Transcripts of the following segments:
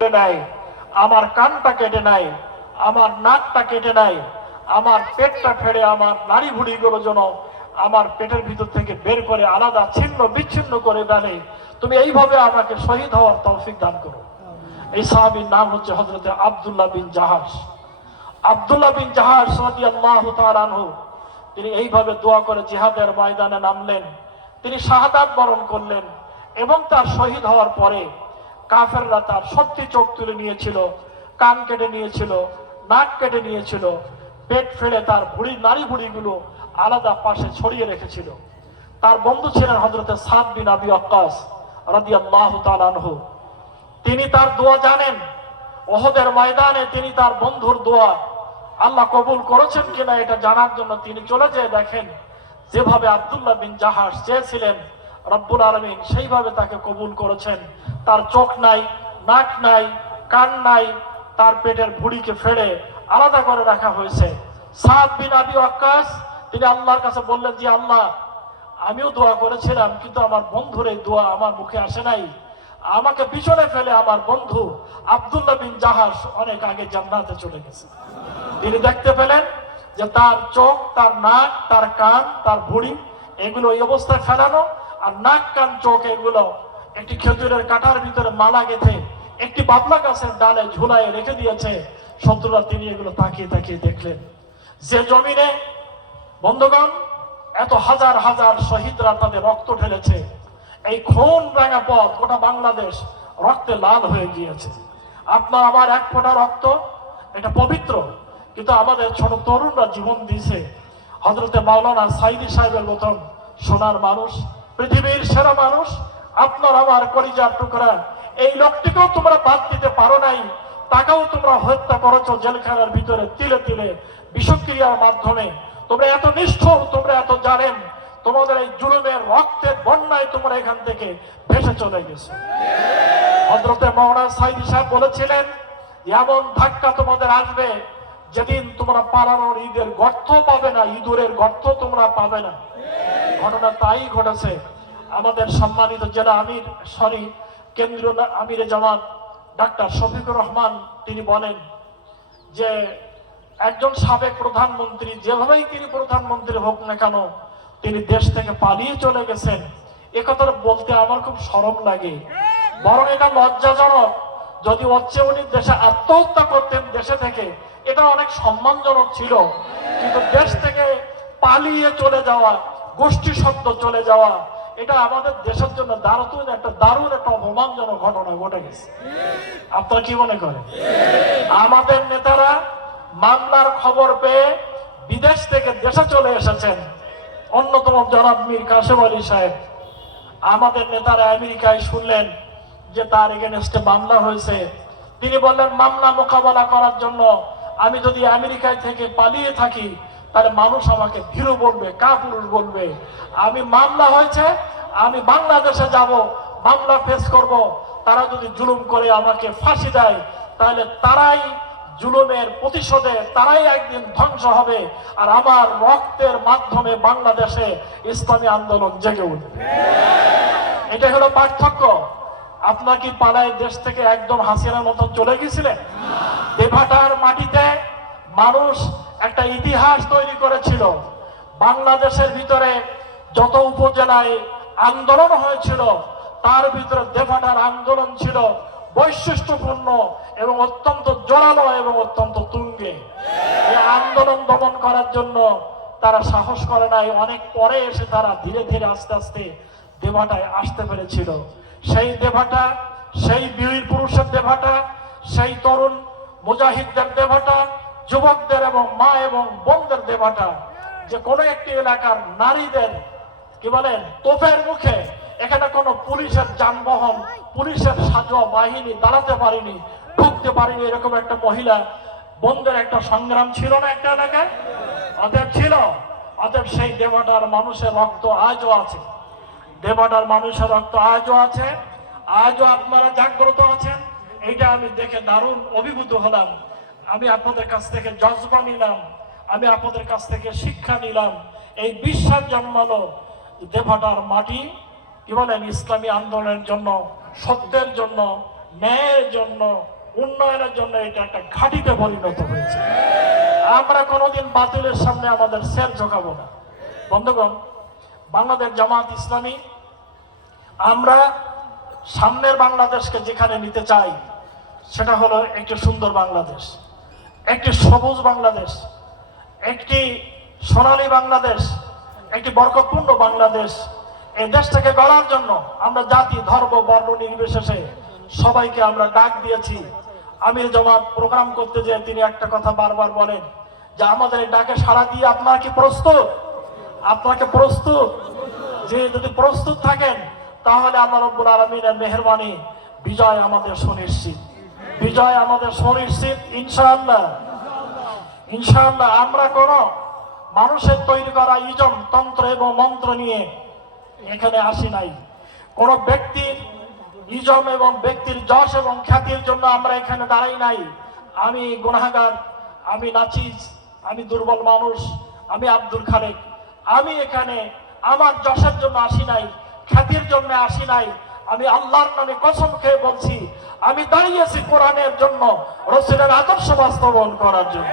নেয়, আমার কানটা কেটে নেয়, আমার নাকটা কেটে নেয়, আমার পেটটা ফেড়ে আমার নাড়ি ভুড়িগুলো যেন আমার পেটের ভিতর থেকে বের করে আলাদা ছিন্ন বিচ্ছিন্ন করে ফেলে। তুমি এইভাবে আমাকে শহীদ হওয়ার তৌফিক দান করো। এই সাহাবীর নাম হচ্ছে হযরত আব্দুল্লাহ বিন জাহাশ। আব্দুল্লাহ বিন জাহাশ রাদিয়াল্লাহু তাআলা আনহু, তিনি এইভাবে দোয়া করে জিহাদের ময়দানে নামলেন। তিনি শাহাদাত বরণ করলেন এবং তার শহীদ হওয়ার পরে কাফেররা তার 70 চোখ তুলে নিয়েছিল, কান কেটে নিয়েছিল, নাক কেটে নিয়েছিল, পেট ফেড়ে তার নাড়ি ভুড়িগুলো আলাদা পাশে ছড়িয়ে রেখেছিল। তার বন্ধু ছিলেন হযরত সাদ বিন আবি ওয়াক্কাস রাদিয়াল্লাহু তাআলা আনহু। তিনি তার দোয়া জানেন। ওহদের ময়দানে তিনি তার বন্ধুর দোয়া আল্লাহ কবুল করেছেন কিনা এটা জানার জন্য তিনি চলে যেয়ে দেখেন যেভাবে আব্দুল্লাহ বিন জাহাশ চেয়েছিলেন রব্বুল আলামিন সেইভাবে তাকে কবুল করেছেন। তার চোখ নাই, নাক নাই, কান নাই, তার পেটের ভুঁড়িকে ফেড়ে আলাদা করে রাখা হয়েছে। সাদ বিন আবি ওয়াক্কাস তিনি আল্লাহর কাছে বললেন যে আল্লাহ, আমিও দোয়া করেছিলাম কিন্তু আমার বন্ধুর এই দোয়া আমার মুখে আসে নাই। আমাকে পিছনে ফেলে আমার বন্ধু আব্দুল্লাহ বিন জাহাশ অনেক আগে জান্নাতে চলে গেছে। তিনি দেখতে পেলেন যে তার চোখ, তার নাক, তার কান, তার ভুঁড়ি এগুলো এই অবস্থায় ফেলানো, আর নাক, কান, চোখ এগুলো একটি খেজুরের কাঁটার ভিতরে মালা গেঁথে একটি বাবলা গাছের ডালে ঝুলায় রেখে দিয়েছে। শত্রুরা তিনি এগুলো তাকিয়ে তাকিয়ে দেখলেন। যে জমিনে বন্ধুগণ এত হাজার হাজার শহীদরা তাদের রক্ত ঢেলেছে, এই খুন রাঙা পথ গোটা বাংলাদেশ রক্তে লাল হয়ে গিয়েছে। আপনার আমার এক ফোঁটা রক্ত এটা পবিত্র, কিন্তু আমাদের ছোট তরুণরা জীবন দিয়েছে। হযরতে মাওলানা সাইদি সাহেবের মতন সোনার মানুষ, পৃথিবীর সেরা মানুষ, আপনার আমার কলিজার টুকরা, এই লোকটিকেও তোমরা বাদ দিতে পারো নাই। তাকেও তোমরা হত্যা করেছো জেলখানার ভিতরে তিলে তিলে বিষক্রিয়ার মাধ্যমে। তোমরা এত নিষ্ঠুর, তোমরা এত জালেম, তোমাদের এই জুলুমের রক্তের বন্যায় তোমরা এখান থেকে ভেসে চলে গেছো। হযরতে মাওলানা সাইদি সাহেব বলেছিলেন এমন ধাক্কা তোমাদের আসবে যেদিন তোমরা পালানোর ঈদের গর্ত পাবে না, ইঁদুরের গর্ত তোমরা পাবে না। ঘটনা তাই ঘটেছে। আমাদের সম্মানিত জেলা আমির কেন্দ্রীয় আমিরে জামাত ডাক্তার শফিকুর রহমান তিনি বলেন যে একজন সাবেক প্রধানমন্ত্রী যেভাবেই তিনি প্রধানমন্ত্রী হোক না কেন তিনি দেশ থেকে পালিয়ে চলে গেছেন। এ কথাটা বলতে আমার খুব শরম লাগে, বরং এটা লজ্জাজনক। যদি হচ্ছে উনি দেশে আত্মহত্যা করতেন দেশে থেকে, এটা অনেক সম্মানজনক ছিল। কিন্তু দেশ থেকে পালিয়ে চলে যাওয়া, গোষ্ঠী শব্দ চলে যাওয়া, এটা আমাদের দেশের জন্য দারুণ একটা অপমানজনক ঘটনা ঘটে গেছে। আপনারা কি মনে করেন? আমাদের নেতারা মামলার খবর পেয়ে বিদেশ থেকে দেশে চলে এসেছেন। অন্যতম জনাব মীর কাসেম আলী সাহেব, আমাদের নেতারা আমেরিকায় শুনলেন যে তার এগেনস্টে মামলা হয়েছে। তিনি বললেন মামলা মোকাবেলা করার জন্য আমি যদি আমেরিকায় থেকে পালিয়ে থাকি তাহলে মানুষ আমাকে ভীরু বলবে, কাপুরুষ বলবে। আমি মামলা হয়েছে, আমি বাংলাদেশে যাব, মামলা ফেস করব। তারা যদি জুলুম করে আমাকে ফাঁসি দেয় তাহলে তারাই জুলুমের প্রতিশোধে তারাই একদিন ধ্বংস হবে, আর আমার রক্তের মাধ্যমে বাংলাদেশে ইসলামী আন্দোলন জেগে উঠবে। এটা হলো পার্থক্য। আপনার কি পালায় দেশ থেকে একদম হাসিনার মতন চলে গেছিলেন? দেভাটার মাটিতে মানুষ একটা ইতিহাস তৈরি করেছিল। বাংলাদেশের ভিতরে যত উপজেলায় আন্দোলন হয়েছিল তার ভিতরে দেভাটার আন্দোলন ছিল বৈশিষ্ট্যপূর্ণ এবং অত্যন্ত জোরালো এবং অত্যন্ত তুঙ্গে। এই আন্দোলন দমন করার জন্য তারা সাহস করে নাই। অনেক পরে এসে তারা ধীরে ধীরে আস্তে আস্তে দেভাটায় আসতে পেরেছিল। সেই দেভাটা, সেই বীর পুরুষের দেভাটা, সেই তরুণ মুজাহিদদের দেভাটা, যুবকদের এবং মা এবং বোনদের দেভাটা, যে কোনো একটি এলাকার নারীদের কি বলেন তোপের মুখে এখানে কোনো পুলিশের যানবাহন, পুলিশের সাজোয়া বাহিনী দাঁড়াতে পারেনি, ঢুকতে পারেনি, এরকম একটা মহিলা বোনদের একটা সংগ্রাম ছিল না একটা এলাকায়? অতএব ছিল। অতএব সেই দেভাটার মানুষের রক্ত আজও আছে, দেভাটার মানুষের রক্ত আজও আছে, আজও আপনারা জাগ্রত আছেন। এইটা আমি দেখে দারুণ অভিভূত হলাম। আমি আপনাদের কাছ থেকে জজবা নিলাম, আমি আপনাদের কাছ থেকে শিক্ষা নিলাম। এই বিশ্বাস জন্মালো দেভাটার মাটি কি বলেন ইসলামী আন্দোলনের জন্য, সত্যের জন্য, ন্যায়ের জন্য, উন্নয়নের জন্য এটা একটা ঘাঁটিতে পরিণত হয়েছে। আমরা কোনোদিন বাতিলের সামনে আমাদের সের ঝোঁকাবো না। বন্ধুগণ, বাংলাদেশ জামাত ইসলামী আমরা সামনের বাংলাদেশকে যেখানে নিতে চাই সেটা হলো একটি সুন্দর বাংলাদেশ, একটি সবুজ বাংলাদেশ, একটি সোনালী বাংলাদেশ, একটি বরকতপূর্ণ বাংলাদেশ। এই দেশটাকে গড়ার জন্য আমরা জাতি, ধর্ম, বর্ণ নির্বিশেষে সবাইকে আমরা ডাক দিয়েছি। আমির জামাত প্রোগ্রাম করতে যেয়ে তিনি একটা কথা বারবার বলেন যে আমাদের এই ডাকে সাড়া দিয়ে আপনারা কি প্রস্তুত? আপনাকে প্রস্তুত? যে যদি প্রস্তুত থাকেন তাহলে আল্লাহ রাব্বুল আলামিনের মেহেরবানি, বিজয় আমাদের সুনিশ্চিত, বিজয় আমাদের সুনিশ্চিত ইনশাআল্লাহ। ইনশাআল্লাহ আমরা কোন মানুষের তৈরি করা ইজম, তন্ত্র এবং মন্ত্র নিয়ে এখানে আসি নাই। কোন ব্যক্তির ইজম এবং ব্যক্তির যশ এবং খ্যাতির জন্য আমরা এখানে দাঁড়াই নাই। আমি গুনাহগার, আমি নাচিজ, আমি দুর্বল মানুষ, আমি আব্দুল খালেক, আমি এখানে আমার যশের জন্য আসি নাই, খ্যাতির জন্য আসি নাই। আমি আল্লাহর নামে কসম খেয়ে বলছি, আমি দাঁড়িয়েছি কোরআনের জন্য, রাসূলের আদর্শ বাস্তবায়ন করার জন্য।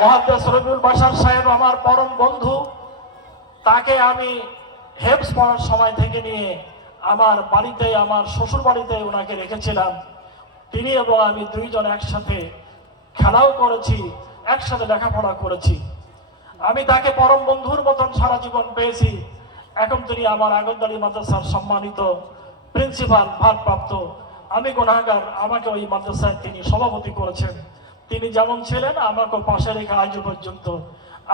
মুহাদ্দিস রবিউল বাশার সাহেব আমার পরম বন্ধু, তাকে আমি হেফজ পড়ার সময় থেকে নিয়ে আমার বাড়িতে, আমার শ্বশুর বাড়িতে ওনাকে রেখেছিলাম। তিনি এবং আমি দুইজন একসাথে খেলাও করেছি, একসাথে লেখাপড়া করেছি। আমি তাকে পরম বন্ধুর মতন সারা জীবন পেয়েছি। এখন তিনি আমার আগরতলী মাদ্রাসার সম্মানিত প্রিন্সিপাল, ভারপ্রাপ্ত। আমি গুনাহগার, আমাকে ওই মাদ্রাসায় তিনি সভাপতি করেছেন। তিনি যেমন ছিলেন আমাকে পাশে রেখে আজ পর্যন্ত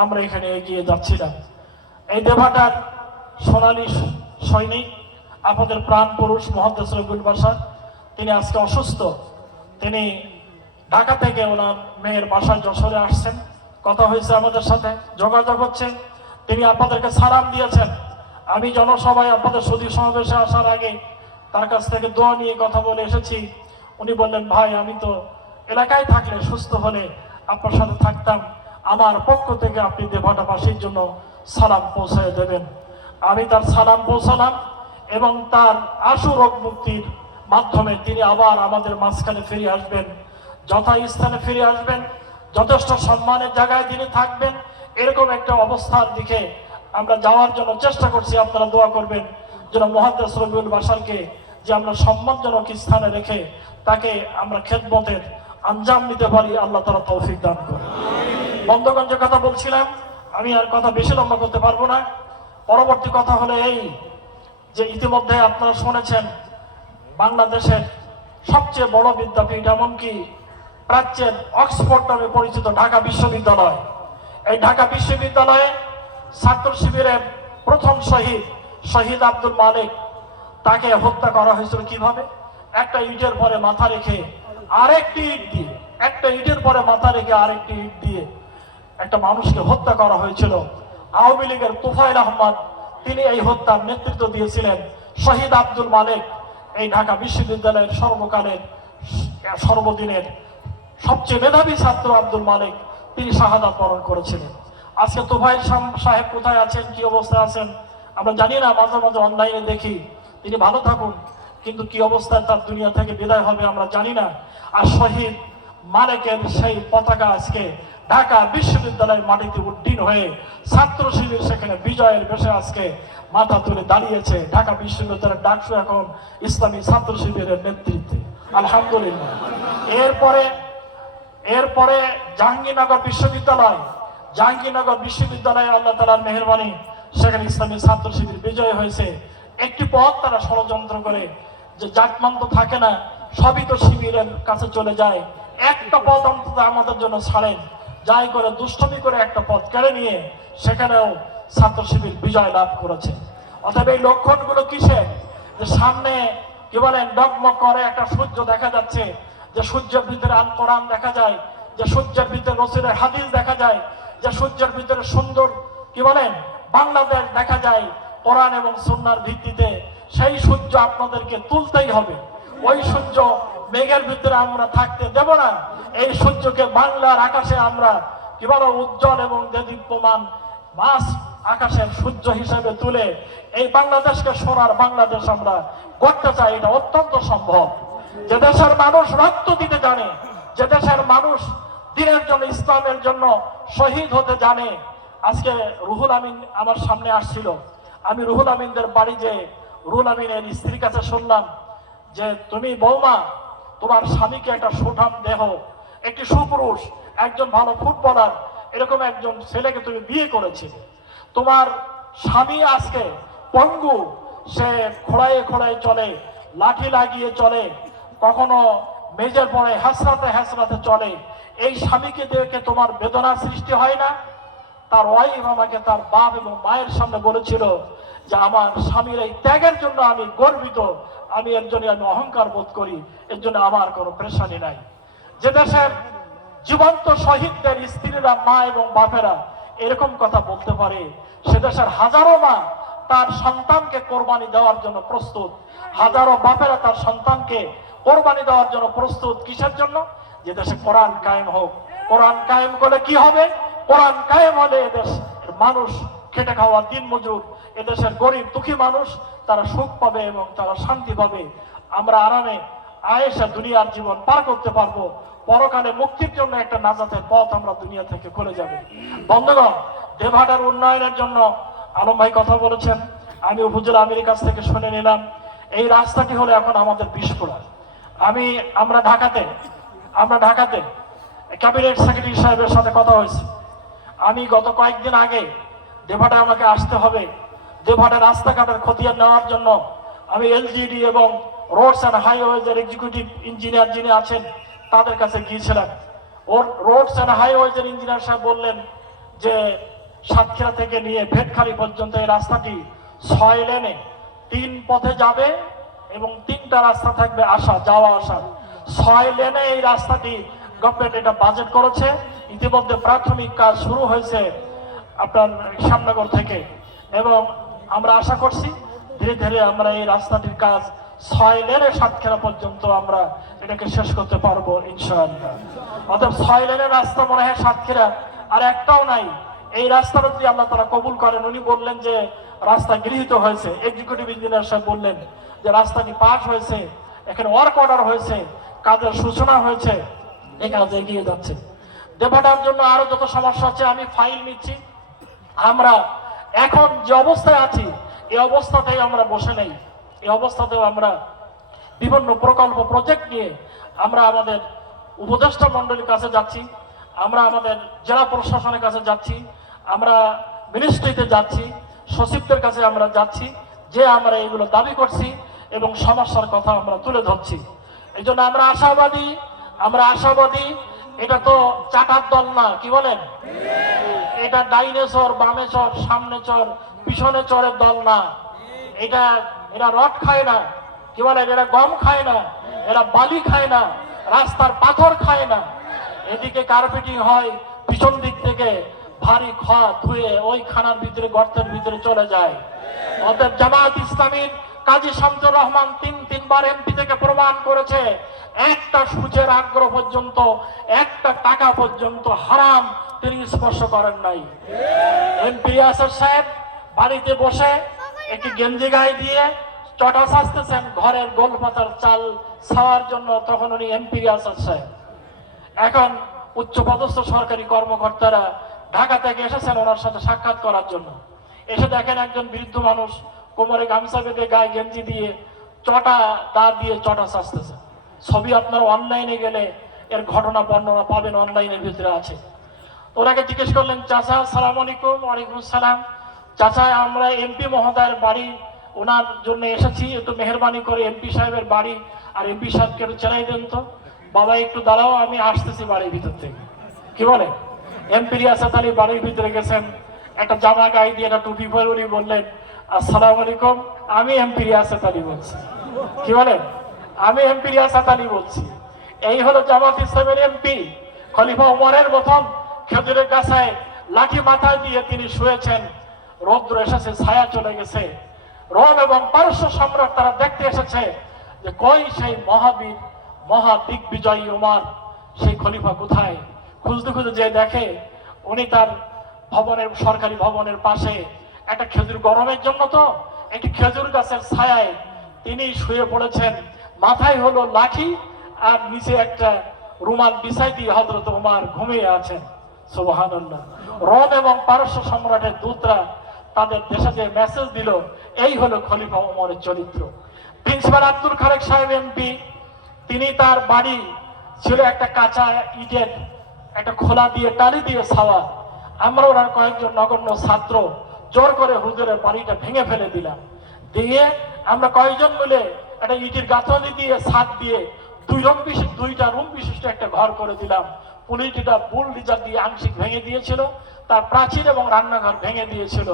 আমরা এখানে এগিয়ে যাচ্ছিলাম। এই দেভাটার সোনালী সৈনিক, আমাদের প্রাণ পুরুষ মুহাদ্দিস রবিউল বাশার, তিনি আজকে অসুস্থ। তিনি ঢাকা থেকে ওনার মেয়ের বাসায় যশোরে আসছেন। কথা হয়েছে আমাদের সাথে, যোগাযোগ হচ্ছে। তিনি আপনাদেরকে সালাম দিয়েছেন। আমি জনসভায় আপনাদের সুধী সমাবেশে আসার আগে তার কাছ থেকে দোয়া নিয়ে কথা বলে এসেছি। উনি বললেন, ভাই আমি তো এলাকায় থাকলে, সুস্থ হলে আপনার সাথে থাকতাম, আমার পক্ষ থেকে আপনি দেভাটাবাসীর জন্য সালাম পৌঁছায় দেবেন। আমি তার সালাম পৌঁছালাম এবং তার আশু রোগ মুক্তির মাধ্যমে তিনি আবার আমাদের মাঝখানে ফিরে আসবেন, যথাস্থানে ফিরে আসবেন, যথেষ্ট সম্মানের জায়গায় তিনি থাকবেন। এরকম একটা অবস্থার দিকে আমরা যাওয়ার জন্য চেষ্টা করছি। আপনারা দোয়া করবেন যেন মুহাদ্দিস রবিউল বাশারকে যে আমরা সম্মানজনক স্থানে রেখে তাকে আমরা খেদমতের আঞ্জাম নিতে পারি, আল্লাহ তাআলা তৌফিক দান করেন। বন্ধুগণ, যে কথা বলছিলাম, আমি আর কথা বেশি লম্বা করতে পারবো না। পরবর্তী কথা হলো এই যে ইতিমধ্যে আপনারা শুনেছেন বাংলাদেশের সবচেয়ে বড় বিদ্যাপীঠ, এমনকি প্রাচ্যের অক্সফোর্ড নামে পরিচিত ঢাকা বিশ্ববিদ্যালয়, এই ঢাকা বিশ্ববিদ্যালয়ে ছাত্র শিবিরের প্রথম শহীদ আব্দুল মালিক, তাকে হত্যা করা হয়েছিল কিভাবে? একটা ইটের পরে মাথা রেখে আরেকটি ইট দিয়ে, একটা ইটের পরে মাথা রেখে আরেকটি ইট দিয়ে একটা মানুষকে হত্যা করা হয়েছিল। আওয়ামী লীগের তোফায়েল আহমদ, তিনি এই হত্যার নেতৃত্ব দিয়েছিলেন। শহীদ আব্দুল মালিক এই ঢাকা বিশ্ববিদ্যালয়ের সর্বকালের, সর্বদিনের সবচেয়ে মেধাবী ছাত্র আব্দুল মালিক, তিনি শাহাদাত বরণ করেছিলেন। আজকে তোফায়েল সাহেব কোথায় আছেন, কি অবস্থায় আছেন আমরা জানি না। মাঝে মাঝে অনলাইনে দেখি, তিনি ভালো থাকুন, কিন্তু কি অবস্থায় তার দুনিয়া থেকে বিদায় হবে আমরা জানি না। আর শহীদ মালিকের সেই পতাকা আজকে ঢাকা বিশ্ববিদ্যালয়ের মাটিতে উড্ডীন হয়ে ছাত্র শিবির সেখানে বিজয়ের বেশে আজকে মাথা তুলে দাঁড়িয়েছে। ঢাকা বিশ্ববিদ্যালয়ের ডাকসু এখন ইসলামী ছাত্র শিবিরের নেতৃত্বে, আলহামদুলিল্লাহ। এরপরে জাহাঙ্গীরনগর বিশ্ববিদ্যালয়ে আল্লাহ তাআলার মেহেরবানি, সেখানে ইসলামী ছাত্র শিবির বিজয় হয়েছে। একটি পথ তারা ষড়যন্ত্র করে যে জাতমান তো থাকে না, সবই তো শিবিরের কাছে চলে যায়, একটা পথ অন্তত আমাদের জন্য ছাড়েন, যাই করে দুষ্টমি করে একটা পথ কেড়ে নিয়ে সেখানেও ছাত্র শিবির বিজয় লাভ করেছে। অতএব এই লক্ষণগুলো কিসের? যে সামনে কি বলেন ডগমগ করে একটা সূর্য দেখা যাচ্ছে, যে সূর্যের ভিতরে আল কোরআন দেখা যায়, যে সূর্যের ভিতরে রাসূলের হাদিস দেখা যায়, যে সূর্যের ভিতরে সুন্দর কি বলেন বাংলাদেশ দেখা যায় কোরআন এবং সুন্নাহর ভিত্তিতে। সেই সূর্য আপনাদেরকে তুলতেই হবে। ওই সূর্য মেঘের ভিতরে আমরা থাকতে দেব না। এই সূর্যকে বাংলার আকাশে আমরা কি বলো উজ্জ্বল এবং দেদীপ্যমান মাস আকাশের সূর্য হিসেবে তুলে এই বাংলাদেশকে সোনার বাংলাদেশ আমরা করতে চাই। এটা অত্যন্ত সম্ভব। যে দেশের মানুষ রক্ত দিতে জানে, যে দেশের মানুষ দিনের জন্য, ইসলামের জন্য শহীদ হতে জানে। আজকে রুহুল আমিন আমার সামনে আসছিল, আমি রুহুল আমিনদের বাড়ি যে রুহুল আমিনের স্ত্রীর কাছে শুনলাম যে তুমি বৌমা, তোমার স্বামীকে একটা সুঠাম দেহ, একটি সুপুরুষ, একজন ভালো ফুটবলার, এরকম একজন ছেলেকে তুমি বিয়ে করেছে। তোমার স্বামী আজকে পঙ্গু, সে খোড়ায় খোড়ায় চলে, লাঠি লাগিয়ে চলে, কখনো মেজের পরে হাসরাতে হাসরাতে চলে। এই স্বামীকে দেখে তোমার বেদনার সৃষ্টি হয় না? তার ওয়াইফ আমাকে তার বাপ এবং মায়ের সামনে বলেছিল যে আমার স্বামীর এই ত্যাগের জন্য আমি গর্বিত, আমি এর জন্য আমি অহংকার বোধ করি, এর জন্য আমার কোনো পেরেশানি নাই। যে দেশের জীবন্ত শহীদদের স্ত্রীরা, মা এবং বাপেরা এরকম কথা বলতে পারে, সে দেশের হাজারো মা তার সন্তানকে কোরবানি দেওয়ার জন্য প্রস্তুত, হাজারো বাপেরা তার সন্তানকে কোরবানি দেওয়ার জন্য প্রস্তুত। কিসের জন্য? যে দেশে কোরআন কায়েম হোক। কোরআন কায়েম করলে কি হবে? কোরআন কায়েম হলে এদেশ মানুষ, খেটে খাওয়া দিন মজুর, এদেশের গরিব দুঃখী মানুষ তারা সুখ পাবে এবং তারা শান্তি পাবে। আমরা আরামে আয়েশা দুনিয়ার জীবন পার করতে পারবো। পরকালে মুক্তির জন্য একটা নাজাতের পথ আমরা দুনিয়া থেকে খুলে যাবে। বন্ধুগণ, দেবহাটার উন্নয়নের জন্য আলম ভাই কথা বলেছেন, আমি উপজেলা আমিরের কাছ থেকে শুনে নিলাম। এই রাস্তাটি হলো এখন আমাদের বিস্ফোরণ। আমরা ঢাকাতে ক্যাবিনেট সেক্রেটারি সাহেবের সাথে কথা হয়েছে। আমি গত কয়েকদিন আগে দেবহাটা আমাকে আসতে হবে, দেবহাটা রাস্তাঘাটের খতিয়ান নেওয়ার জন্য আমি এলজিডি এবং রোডস অ্যান্ড হাইওয়েজের এক্সিকিউটিভ ইঞ্জিনিয়ার যিনি আছেন তাদের কাছে গিয়েছিলাম। রোডস অ্যান্ড হাইওয়েজের ইঞ্জিনিয়ার সাহেব বললেন যে সাতক্ষীরা থেকে নিয়ে ভেটখালি পর্যন্ত এই রাস্তাটি 6 লেনে 3 পথে যাবে এবং 3টা রাস্তা থাকবে যাওয়া আসা। 6 লেনে এই রাস্তাটি গভর্নমেন্ট এটা বাজেট করেছে। ইতিমধ্যে প্রাথমিক কাজ শুরু হয়েছে আপনার শ্যামনগর থেকে, এবং আমরা আশা করছি ধীরে ধীরে আমরা এই রাস্তাটির কাজ 6 লেনে সাতক্ষীরা পর্যন্ত আমরা এটাকে শেষ করতে পারবো ইনশাআল্লাহ। অর্থাৎ 6 লেনের রাস্তা মনে হয় সাতক্ষীরা আর একটাও নাই। এই রাস্তাটা যদি আল্লাহ তাআলা কবুল করেন, উনি বললেন যে রাস্তা গৃহীত হয়েছে, এক্সিকিউটিভ ইঞ্জিনিয়ার সাহেব বললেন যে রাস্তাটি পাস হয়েছে, এখানে ওয়ার্ক অর্ডার হয়েছে, কাজের সূচনা হয়েছে, এই কাজ এগিয়ে যাচ্ছে। দেবহাটার জন্য আরো যত সমস্যা আছে আমি ফাইল নিচ্ছি। আমরা এখন যে অবস্থায় আছি এই অবস্থাতেই আমরা বসে নেই, এই অবস্থাতেও আমরা বিভিন্ন প্রকল্প প্রজেক্ট নিয়ে আমরা আমাদের উপদেষ্টা মন্ডলীর কাছে যাচ্ছি, আমরা আমাদের জেলা প্রশাসনের কাছে যাচ্ছি, আমরা মিনিস্ট্রিতে যাচ্ছি, সচিবদের কাছে আমরা যাচ্ছি, যে আমরা এগুলো দাবি করছি এবং সমস্যার কথা আমরা তুলে ধরছি। এই জন্য আমরা আশাবাদী। এটা তো চাটার দল না, কি বলেন? এটা ডাইনে চর, বামে চর, সামনে চর, পিছনে চরের দল না। এরা রড খায় না, কি বলেন? এরা গম খায় না, এরা বালি খায় না, রাস্তার পাথর খায় না। এদিকে কার্পেটিং হয়, পিছন দিক থেকে ভারী খড় ধুয়ে ওই খানার ভিতরে, গর্তের ভিতরে চলে যায়। অতএব জামায়াত ইসলামীর কাজী শামসুর রহমান তিনবার এমপি থেকে প্রমাণ করেছে একটা সূচের আগ্রহ পর্যন্ত, একটা টাকা পর্যন্ত হারাম তিনি স্পর্শ করেন নাই। এমপি আসাদ সাহেব বাড়িতে বসে একটি গেঞ্জি গায়ে দিয়ে চটা সাজতেছেন ঘরের গোলপাতার চাল ছাওয়ার জন্য, তখন উনি এমপি আসাদ সাহেব। এখন উচ্চপদস্থ সরকারি কর্মকর্তারা ঢাকা থেকে এসেছেন ওনার সাথে সাক্ষাৎ করার জন্য। এসে দেখেন একজন বৃদ্ধ মানুষ কোমরে গামছা বেঁধে গায়ে গেঞ্জি দিয়ে চটা দা দিয়ে চটা সাজতেছে। ছবি আপনারা অনলাইনে গেলে এর ঘটনা বর্ণনা পাবেন, অনলাইনের ভিতরে আছে। ওনাকে জিজ্ঞেস করলেন, চাচা সালাম আলাইকুম। ওয়ালাইকুম সালাম। চাচা, আমরা এমপি মহোদয়ের বাড়ি ওনার জন্য এসেছি, একটু মেহরবানি করে এমপি সাহেবের বাড়ি আর এমপি সাহেবকে একটু চেনাই দেন তো। বাবা একটু দাঁড়াও, আমি আসতেছি বাড়ির ভিতর থেকে। কি বলে? এমপি আসাদ আলী বাড়ির ভিতরে গেছেন, একটা জামা গায়ে দিয়ে একটা টুপি পরে উনি বললেন, আসসালামু আলাইকুম, আমি এমপি আসাদ আলী বলছি। কি বলেন? আমি এমপি আসাদ আলী বলছি। এই হলো জামাত ইসলামের এমপি। খলিফা ওমরের মতন খেজুরের গাছায় লাঠি মাথায় দিয়ে তিনি শুয়েছেন। রৌদ্র এসেছে, ছায়া চলে গেছে। রোম এবং পারস্য সম্রাট তারা দেখতে এসেছে যে কই সেই মহাবীর, মহা দিগ্বিজয়ী ওমর, সেই খলিফা কোথায়। খুঁজতে খুঁজতে যে দেখে উনি তার ভবনের, সরকারি ভবনের পাশে একটা খেজুর, গরমের জন্য তো একটি খেজুর গাছের ছায়ায় তিনি শুয়ে পড়েছেন, মাথায় হলো লাঠি আর নিচে একটা রুমাল বিছাই দিয়ে হযরত ওমর ঘুমিয়ে আছেন। সুবহানাল্লাহ। রোম এবং পারস্য সম্রাটের দূতরা তাদের দেশে যে মেসেজ দিল, এই হলো খলিফা ওমরের চরিত্র। প্রিন্সিপাল আব্দুল খালেক সাহেব এমপি, তিনি তার বাড়ি ছিল একটা কাঁচা ইটের একটা খোলা দিয়ে টালি দিয়ে ছাওয়া। আমরা ওনার কয়েকজন নগণ্য ছাত্র জোর করে হুজুরের বাড়িটা ভেঙে ফেলে দিলাম। দিয়ে আমরা কয়েকজন মিলে একটা ইটের গাঁথনি দিয়ে ছাদ দিয়ে দুইটা রুম বিশিষ্ট একটা ঘর করে দিলাম। পুলিশ এটা বুলডোজার দিয়ে আংশিক ভেঙে দিয়েছিল, তার প্রাচীর এবং রান্নাঘর ভেঙে দিয়েছিল।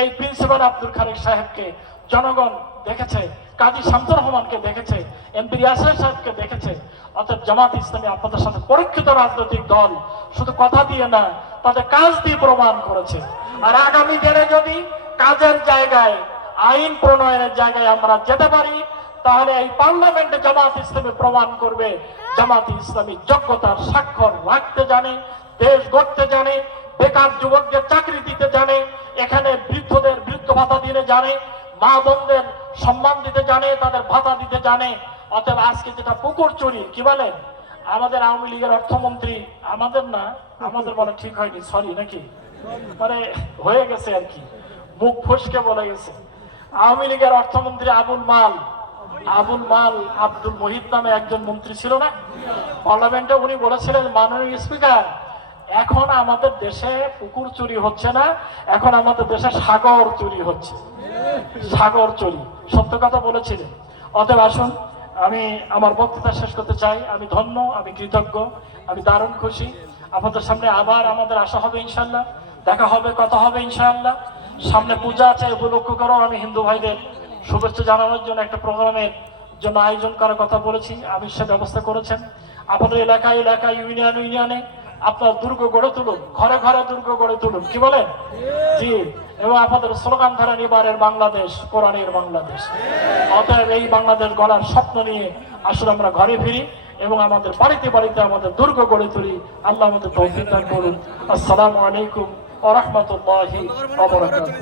এই প্রিন্সিপাল আব্দুল খালেক সাহেবকে জনগণ দেখেছে, কাজী শামসুর রহমানকে দেখেছে, এমপি ইয়াসির সাহেবকে দেখেছে। অর্থাৎ জামাত ইসলামী আপনাদের সাথে পরীক্ষিত রাজনৈতিক দল, শুধু কথা দিয়ে না, তাদের কাজ দিয়ে প্রমাণ করেছে। আর আগামী দিনে যদি কাজের জায়গায়, আইন প্রণয়নের জায়গায় আমরা যেতে পারি, তাহলে এই পার্লামেন্টে জামাত ইসলামী প্রমাণ করবে জামাত ইসলামী যোগ্যতার স্বাক্ষর রাখতে জানে, দেশ গড়তে জানে, বেকার যুবকদের চাকরি দিতে জানে, এখানে বৃদ্ধদের বৃদ্ধ ভাতা দিতে জানে, মা বোনদের সম্মান দিতে জানে, তাদের ভাতা দিতে জানে। অতএব আজকে যেটা পুকুর চুরি, কি বলেন, আমাদের আওয়ামী লীগের অর্থমন্ত্রী, আমাদের না, আমাদের বলে ঠিক হয়নি, সরি নাকি, মানে হয়ে গেছে আর কি, মুখ ফসকে বলে গেছে। আওয়ামী লীগের অর্থমন্ত্রী আবুল মাল আব্দুল মহিদ নামে একজন মন্ত্রী ছিল না পার্লামেন্টে, উনি বলেছিলেন, মাননীয় স্পিকার, এখন আমাদের দেশে পুকুর চুরি হচ্ছে না, এখন আমাদের দেশে সাগর চুরি হচ্ছে, সাগর চুরি। সত্য কথা বলেছিলেন। অতএব আসুন, আমি আমার বক্তৃতা শেষ করতে চাই। আমি ধন্য, আমি কৃতজ্ঞ, আমি দারুণ খুশি। আপনাদের সামনে আবার আমাদের আসা হবে ইনশাল্লাহ, দেখা হবে, কথা হবে ইনশাআল্লাহ। সামনে পূজা আছে, উপলক্ষ করো আমি হিন্দু ভাইদের শুভেচ্ছা জানানোর জন্য একটা প্রোগ্রামের জন্য আয়োজন করার কথা বলেছি, আমি সে ব্যবস্থা করেছেন। আপনাদের এলাকায় ইউনিয়নে আপনার দুর্গ গড়ে তুলুন, ঘরে ঘরে দুর্গ গড়ে তুলুন, কি বলেন? জি। এবং আপনাদের স্লোগান ধরেন, এবারের বাংলাদেশ কোরআনের বাংলাদেশ। অতএব এই বাংলাদেশ গড়ার স্বপ্ন নিয়ে আসলে আমরা ঘরে ফিরি এবং আমাদের বাড়িতে বাড়িতে আমাদের দুর্গ গড়ে তুলি। আল্লাহ আমাদের তৌফিক দান করুন। আসসালামু আলাইকুম ওয়া রাহমাতুল্লাহি ওয়া বারাকাতুহু।